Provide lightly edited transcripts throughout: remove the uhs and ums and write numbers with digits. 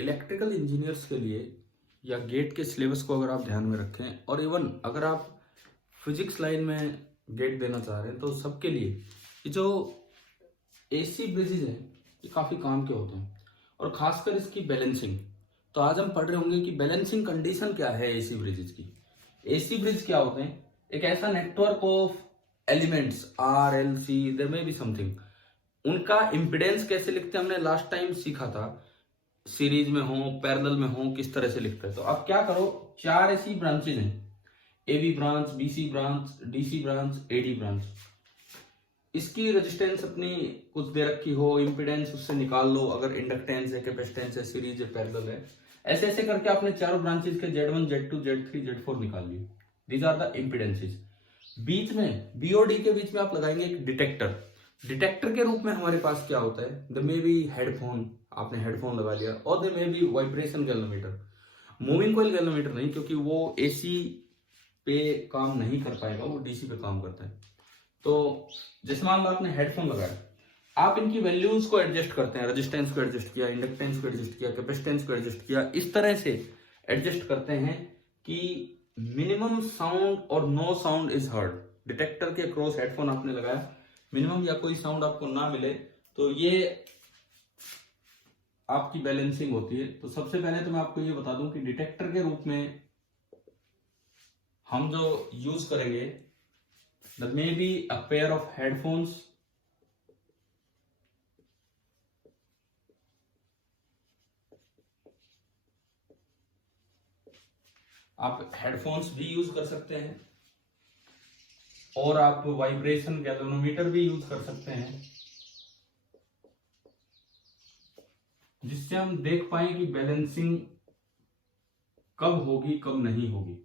Electrical engineers के लिए या गेट के सिलेबस को अगर आप ध्यान में रखें और इवन अगर आप फिजिक्स लाइन में गेट देना चाह रहे हैं तो सबके लिए ये जो एसी ब्रिजेज हैं ये काफ़ी काम के होते हैं और खासकर इसकी बैलेंसिंग। तो आज हम पढ़ रहे होंगे कि बैलेंसिंग कंडीशन क्या है एसी ब्रिजेज की। एसी ब्रिज क्या होते हैं? एक ऐसा network of elements R L C there may be something, उनका इम्पिडेंस कैसे लिखते हैं हमने लास्ट टाइम सीखा था। सीरीज में हो पैरेलल में हो किस तरह से लिखते हैं। तो अब क्या करो, चार ऐसी ब्रांचेज हैं, A B branch, B C branch, D C branch, A D branch. इसकी रेजिस्टेंस अपनी कुछ दे रखी हो, इम्पिडेंस उससे निकाल लो, अगर इंडक्टेंस है, कैपेसिटेंस है, सीरीज है, पैरेलल है, ऐसे ऐसे करके आपने चारों ब्रांचेज के Z1, Z2, Z3, Z4 निकाल लिए। These are the impedances. बीच में बी और डी के बीच में आप लगाएंगे एक डिटेक्टर। डिटेक्टर के रूप में हमारे पास क्या होता है, द मे बी हेडफोन, आपने हेडफोन लगा लिया, और the may be vibration galvanometer. Moving coil galvanometer नहीं, क्योंकि वो एसी पे काम नहीं कर पाएगा, वो डीसी पे काम करता है। तो जैसे मान लो आपने हेडफोन लगाया, आप इनकी वैल्यूज को एडजस्ट करते हैं, रेजिस्टेंस को एडजस्ट किया, इंडक्टेंस को एडजस्ट किया, कैपेसिटेंस को एडजस्ट किया, इस तरह से एडजस्ट करते हैं कि मिनिमम साउंड और no sound is heard. Detector के क्रॉस हेडफोन आपने लगाया, मिनिमम या कोई साउंड आपको ना मिले, तो ये आपकी बैलेंसिंग होती है। तो सबसे पहले तो मैं आपको ये बता दूं कि डिटेक्टर के रूप में हम जो यूज करेंगे, the may be a pair of headphones, आप हेडफोन्स भी यूज कर सकते हैं और आप वाइब्रेशन गैल्वेनोमीटर भी यूज कर सकते हैं, जिससे हम देख पाए कि बैलेंसिंग कब होगी कब नहीं होगी।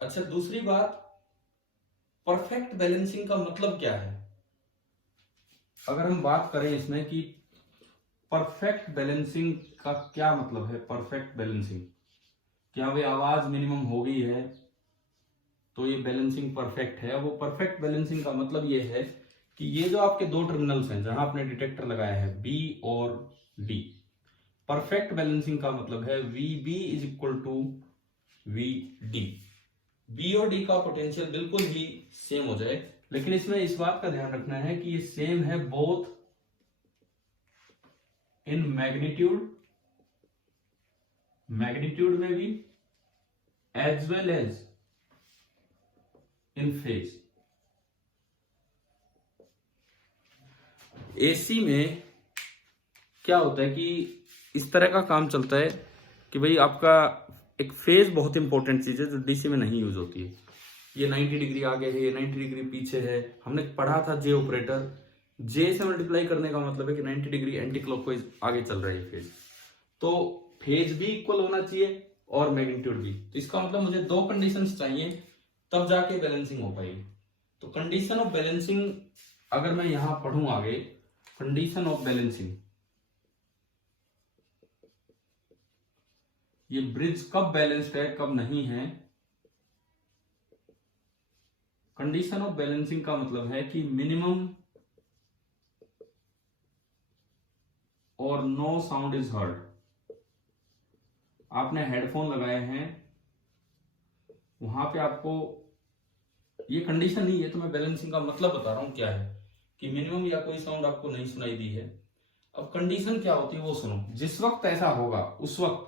अच्छा, दूसरी बात, परफेक्ट बैलेंसिंग का मतलब क्या है? अगर हम बात करें इसमें कि परफेक्ट बैलेंसिंग का क्या मतलब है, परफेक्ट बैलेंसिंग, क्या वे आवाज मिनिमम हो गई है तो ये बैलेंसिंग परफेक्ट है? वो परफेक्ट बैलेंसिंग का मतलब ये है कि ये जो आपके दो टर्मिनल्स हैं जहां आपने डिटेक्टर लगाया है बी और डी, परफेक्ट बैलेंसिंग का मतलब है V B is equal to V D. B और डी का पोटेंशियल बिल्कुल ही सेम हो जाए, लेकिन इसमें इस बात का ध्यान रखना है कि ये सेम है बोथ इन मैग्नीट्यूड, मैग्नीट्यूड में भी, as well as in phase. AC में क्या होता है कि इस तरह का काम चलता है कि भाई आपका एक फेज बहुत इंपॉर्टेंट चीज है जो डीसी में नहीं यूज होती है। ये 90 डिग्री आगे है, ये 90 डिग्री पीछे है। हमने पढ़ा था जे ऑपरेटर, जे से मल्टीप्लाई करने का मतलब है कि 90 डिग्री एंटी क्लॉकवाइज आगे चल रही है फेज। तो फेज भी इक्वल होना चाहिए और मैग्नीट्यूड भी। तो इसका मतलब मुझे दो कंडीशंस चाहिए तब जाके बैलेंसिंग हो पाएगी। तो कंडीशन ऑफ बैलेंसिंग अगर मैं यहां पढ़ूं आगे, कंडीशन ऑफ बैलेंसिंग, ये ब्रिज कब बैलेंस्ड है कब नहीं है। कंडीशन ऑफ बैलेंसिंग का मतलब है कि मिनिमम और नो साउंड इज हर्ड। आपने हेडफोन लगाए हैं, वहां पे आपको ये कंडीशन नहीं है, तो मैं बैलेंसिंग का मतलब बता रहा हूं क्या है कि मिनिमम या कोई साउंड आपको नहीं सुनाई दी है। अब कंडीशन क्या होती है वो सुनो। जिस वक्त ऐसा होगा उस वक्त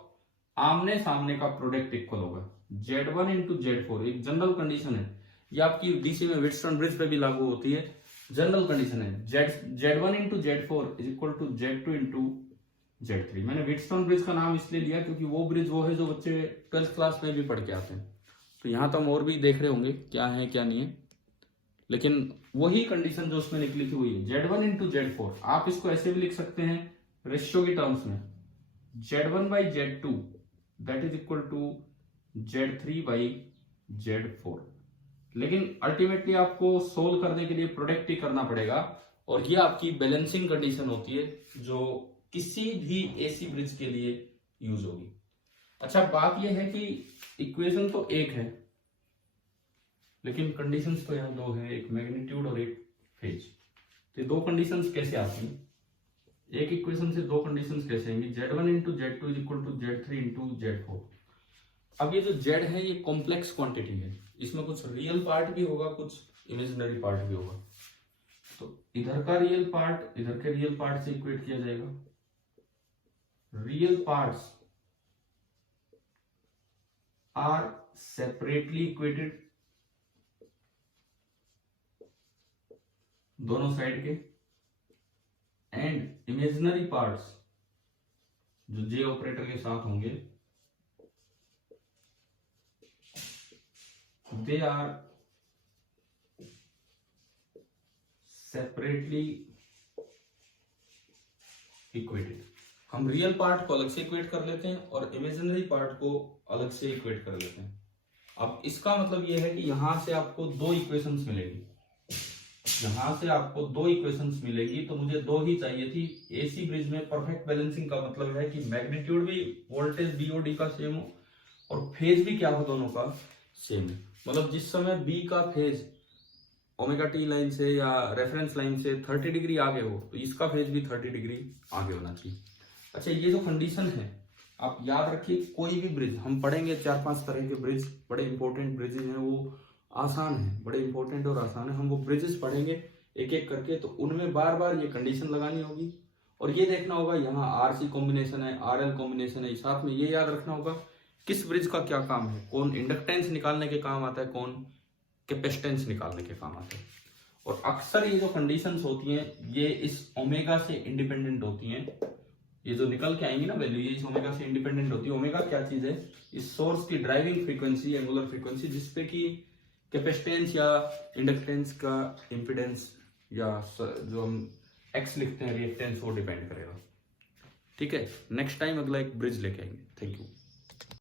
आमने सामने का प्रोडक्ट इक्वल होगा, Z1 इंटू Z4। एक जनरल कंडीशन है, ये आपकी डीसी में व्हीटस्टोन ब्रिज पे भी लागू होती है। जनरल कंडीशन है Z1 into Z4 is equal to Z2 into Z3। मैंने व्हीटस्टोन ब्रिज का नाम इसलिए लिया क्योंकि वो ब्रिज वो है जो बच्चे 12th क्लास में भी पढ़ के आते हैं। तो यहाँ तो हम और भी देख रहे होंगे क्या है क्या नहीं है, लेकिन वही कंडीशन जो उसमें निकली थी वही है, Z1 इंटू Z4। आप इसको ऐसे भी लिख सकते हैं रेशियो की टर्म्स में, Z1 by Z2 that is equal to Z3 by Z4। लेकिन अल्टीमेटली आपको सोल्व करने के लिए प्रोडक्ट ही करना पड़ेगा, और ये आपकी बैलेंसिंग कंडीशन होती है जो किसी भी एसी ब्रिज के लिए यूज होगी। अच्छा, बात यह है कि इक्वेशन तो एक है लेकिन कंडीशंस तो यहाँ दो है, एक मैग्नीट्यूड और एक फेज। तो दो कंडीशंस कैसे आती हैं एक इक्वेशन से दो कंडीशंस कैसे आएंगी, Z1 into Z2 is equal to Z3 into Z4। अब ये जो Z है ये कॉम्प्लेक्स क्वांटिटी है, इसमें कुछ रियल पार्ट भी होगा, कुछ इमेजिनरी पार्ट भी होगा। तो इधर का रियल पार्ट इधर के रियल पार्ट से इक्वेट किया जाएगा। Real parts are separately equated, दोनों साइड के, एंड इमेजिनरी पार्ट्स जो जे ऑपरेटर के साथ होंगे दे आर सेपरेटली इक्वेटेड। हम रियल पार्ट को अलग से इक्वेट कर लेते हैं और इमेजिनरी पार्ट को अलग से इक्वेट कर लेते हैं। अब इसका मतलब यह है कि यहां से आपको दो इक्वेशंस मिलेगी, यहां से आपको दो इक्वेशंस मिलेगी, तो मुझे दो ही चाहिए थी। एसी ब्रिज में परफेक्ट बैलेंसिंग का मतलब है कि मैग्नीट्यूड भी वोल्टेज बी और डी का सेम हो और फेज भी क्या हो, दोनों का सेम है। मतलब जिस समय बी का फेज ओमेगा टी लाइन से या रेफरेंस लाइन से 30 डिग्री आगे हो तो इसका फेज भी 30 डिग्री आगे होना चाहिए। अच्छा, ये जो कंडीशन है आप याद रखिए, कोई भी ब्रिज हम पढ़ेंगे, 4-5 तरह के ब्रिज, बड़े इंपॉर्टेंट ब्रिजेज हैं, वो आसान है, बड़े इंपॉर्टेंट और आसान है। हम वो ब्रिजेस पढ़ेंगे एक एक करके, तो उनमें बार बार ये कंडीशन लगानी होगी और ये देखना होगा यहाँ आरसी कॉम्बिनेशन है, आरएल कॉम्बिनेशन है, साथ में ये याद रखना होगा किस ब्रिज का क्या काम है, कौन इंडक्टेंस निकालने के काम आता है, कौन कैपेसिटेंस निकालने के काम आते हैं। और अक्सर ये जो कंडीशंस होती हैं ये इस ओमेगा से इंडिपेंडेंट होती हैं, ये जो निकल के आएंगी ना वैल्यू, ये इस ओमेगा से इंडिपेंडेंट होती है। ओमेगा क्या चीज है, इस सोर्स की ड्राइविंग फ्रीक्वेंसी, एंगुलर फ्रीक्वेंसी, जिसपे कि कैपेसिटेंस या इंडक्टेंस का इम्पीडेंस या जो हम एक्स लिखते हैं रिएक्टेंस, वो डिपेंड करेगा। ठीक है, नेक्स्ट टाइम अगला एक ब्रिज लेके आएंगे। Thank you.